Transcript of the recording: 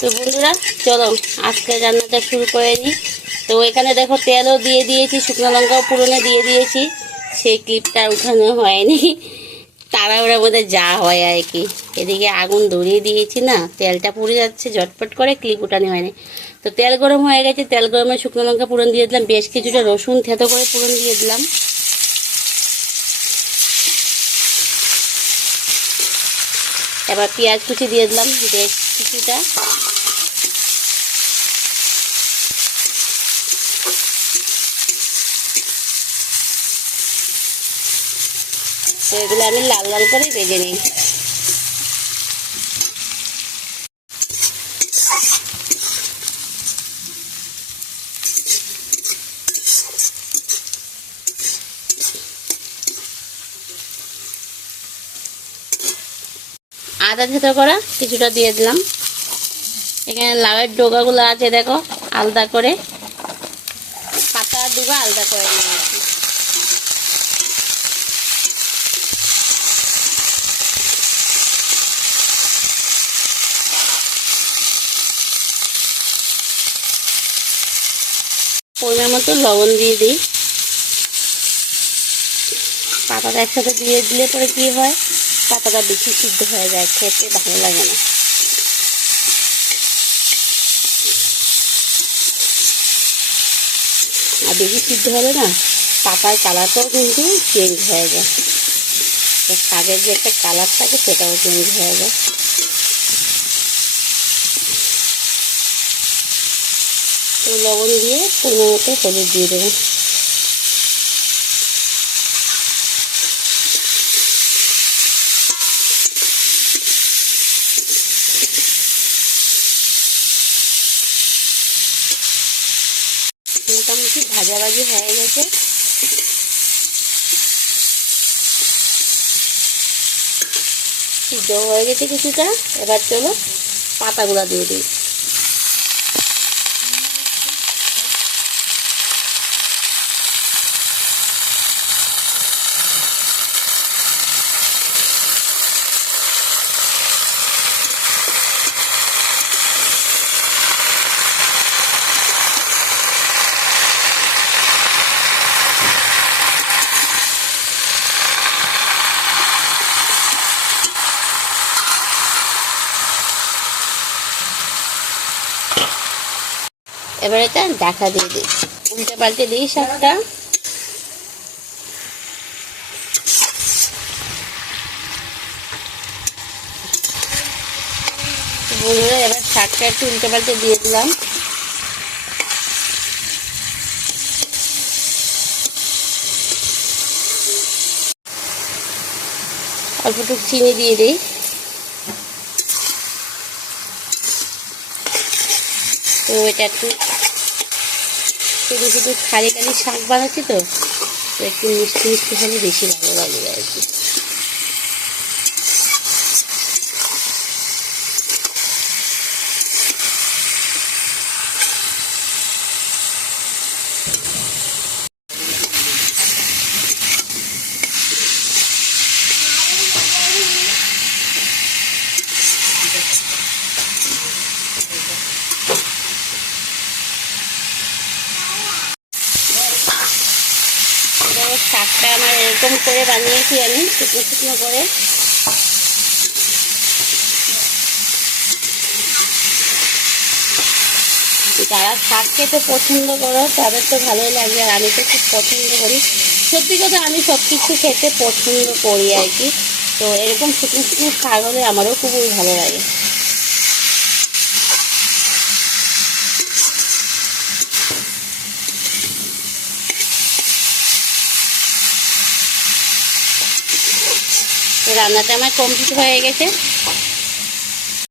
তো বন্ধুরা চলো আজকে রান্নাটা শুরু করে নিই। তো এখানে দেখো তেলও দিয়ে দিয়েছি, শুকনো লঙ্কাও পুরনে দিয়ে দিয়েছি। সেই ক্লিপটা উঠানো হয়নি, তাড়াহুড়ার মধ্যে যা হয় আর কি। এদিকে আগুন ধরিয়ে দিয়েছি না, তেলটা পুড়ে যাচ্ছে, ঝটপট করে ক্লিপ উঠানো হয়নি। তো তেল গরম হয়ে গেছে, তেল গরমে শুকনো লঙ্কা পুরন দিয়ে দিলাম, বেশ কিছুটা রসুন থেতো করে পুরন দিয়ে দিলাম। এবার পেঁয়াজ কুচি দিয়ে দিলাম বেশ কিছুটা। তো এগুলো আমি লাল লাল করে ভেজে নিই। আদা থেতো করা কিছুটা দিয়ে দিলাম। এখানে লাউয়ের ডোগাগুলো আছে দেখো, আলাদা করে পাতা ডোগা আলাদা করে নিয়েছি। পরিমাণ মতো লবণ দিয়ে দিই। পাতাটা একসাথে দিয়ে দিলে পরে কি হয়, পাতাটা বেশি সিদ্ধ হয়ে যায়, খেতে ভালো লাগে না। আর বেশি সিদ্ধ হলে না পাতার কালারটাও কিন্তু চেঞ্জ হয়ে যায়, তো শাকের যে একটা কালার থাকে সেটাও চেঞ্জ হয়ে যায়। তো লবণ দিয়ে পরিমাণ মতো হলুদ দিয়ে দেবো। মোটামুটি ভাজাভাজি হয়ে গেছে। সিদ্ধ হয়ে গেছে কিছুটা। এবার চলো পাতাগুলো দিয়ে দিই। এবার এটা ঢাকা দিয়ে দিই, উল্টে পাল্টে দিই শাকটা। বন্ধুরা এবার শাকটা একটু উল্টে পাল্টে দিয়ে দিলাম। অল্প একটু চিনি দিয়ে দিই। তো এটা একটু শুধু শুধু খালি খালি শাক বানাচ্ছি, তো একটু মিষ্টি মিষ্টি হলে বেশি ভালো লাগবে আর কি। শাকটা আমার এরকম করে বানিয়েছি আমি, শুকনো শুকনো করে। যারা শাক খেতে পছন্দ করো তাদের তো ভালোই লাগবে, আর আমি তো খুব পছন্দ করি। সত্যি কথা আমি সব কিছু খেতে পছন্দ করি আর কি। তো এরকম শুকনো শুকনো শাক হলে আমারও খুবই ভালো লাগে। তো রান্নাটা আমার কমপ্লিট হয়ে গেছে।